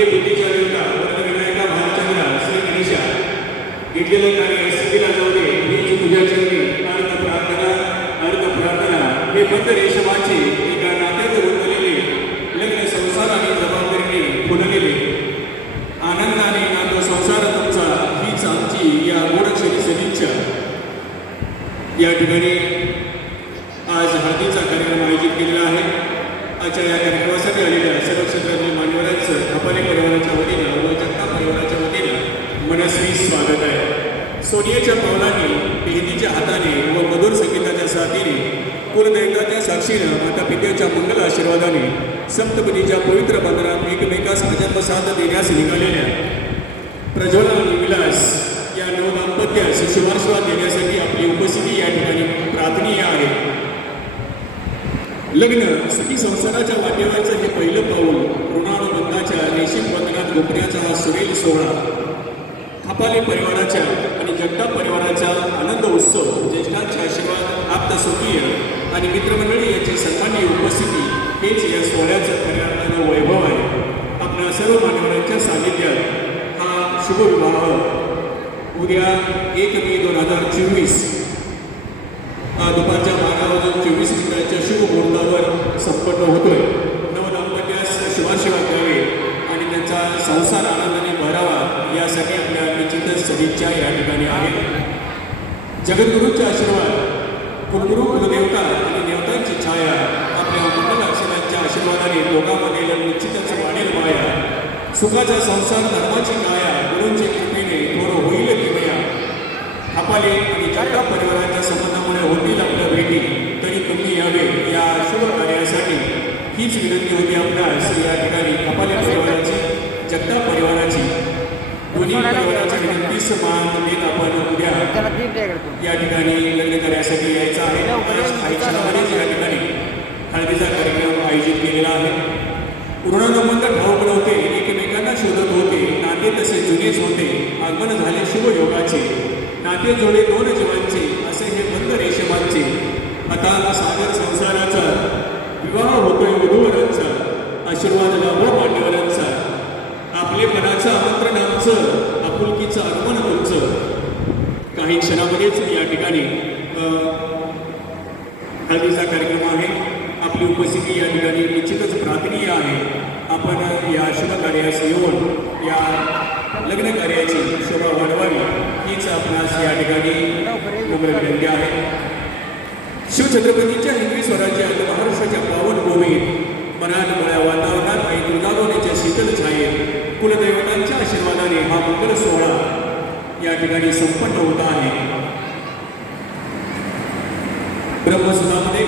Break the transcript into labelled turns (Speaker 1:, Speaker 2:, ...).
Speaker 1: हे बुद्धीच्या देवता वर्गविनायका भालचंद्र श्री गणेशा. घेतलेलं कार्य सगळीला जाऊ दे हीच तुझ्या चरणी अर्थ प्रार्थना अर्थ प्रार्थना. हे बंद रेशमाचे एका नात्यात रुंदलेले लग्न संसार आणि जबाबदारीने फुललेले. आनंदाने नातं संसार तुमचा हीच आमची या गोडक्षरी सदिच्छा. या ठिकाणी आज हळदीचा कार्यक्रम आयोजित केलेला आहे. आजच्या या कार्यक्रमासाठी आलेल्या सर्व क्षेत्रातील मान्यवरांचं परिवाराच्या वतीनं व जगता परिवाराच्या वतीनं मनस्वी स्वागत आहे. सोनियाच्या पावलांनी मेहंदीच्या हाताने व मधुर संगीताच्या साथीने कुलदैवताच्या साक्षीनं माता पित्याच्या मंगल आशीर्वादाने सप्तपदीच्या पवित्र बंदरात एकमेकास अजन्मसाथ देण्यास निघालेल्या प्रज्वला आणि विलास या नवदाम्पत्यास शुभार्शवाद देण्यासाठी आपली उपस्थिती या ठिकाणी प्रार्थनीय आहे. लग्न सखी संसाराच्या वाटेवरचं हे पहिलं पाऊल ऋणानुबंधाच्या रेशीम बंधनात गोपण्याचा हा सुरेल सोहळा. खपाले परिवाराच्या आणि जगताप परिवाराचा आनंद उत्सव ज्येष्ठांच्या आशीर्वाद आप्त सुप्रिय आणि मित्रमंडळी यांची सन्मान्य उपस्थिती हेच या सोहळ्याचं खऱ्या वैभव आहे. आपल्या सर्व मान्यवरांच्या सानिध्यात हा शुभविवाह उद्या एक मे दोन हजार चोवीस. संसार आनंदाने भरावा यासाठी आपल्या निश्चितच सदिच्छा या ठिकाणी आहेत. जगद्गुरूंचा आशीर्वाद कुलगुरू कुलदेवता आणि देवतांची छाया आपल्या मंगल अक्षरांच्या आशीर्वादाने लोकांमध्ये निश्चितच वाढेल माया. सुखाचा संसार धर्माची काया गुरूंच्या कृपेने थोडं होईल किमया खपाले आणि जाटा परिवाराच्या संबंधामुळे होतील आपल्या भेटी तरी तुम्ही यावे या शुभ कार्यासाठी. हीच विनंती होती आपल्या या ठिकाणी खपाले परिवाराची. जगता परिवाराची दोन्ही परिवाराच्या विनंतीस मान देत आपण उद्या या ठिकाणी लग्न कार्यासाठी यायचं आहे. क्षणामध्येच या ठिकाणी हळदीचा कार्यक्रम आयोजित केलेला आहे. ऋणानुबंध ठाऊक नव्हते एकमेकांना शोधत होते. नाते तसे जुनेच होते. आगमन झाले शुभ योगाचे नाते जोडे दोन जीवांचे असे हे बंद रेशमांचे आता सागर संसाराचा विवाह होतोय वधूवरांचा. आशीर्वाद लाभो. मनाचं आमंत्रण आमचं आपुलकीचं आगमन तुमचं काही क्षणामध्येच या ठिकाणी हळदीचा कार्यक्रम आहे. आपली उपस्थिती या ठिकाणी निश्चितच प्रार्थनीय आहे. आपण या शुभ कार्यास येऊन या लग्न कार्याची शोभा वाढवावी. हीच आपणास या ठिकाणी नम्र विनंती आहे. शिवछत्रपतीच्या हिंदी स्वराज्यात महाराष्ट्राच्या पावन भूमीत मराठमोळ्या कुलदैवतांच्या आशीर्वादाने हा मंगल सोहळा या ठिकाणी संपन्न होत आहे. ब्रह्मसुधामध्ये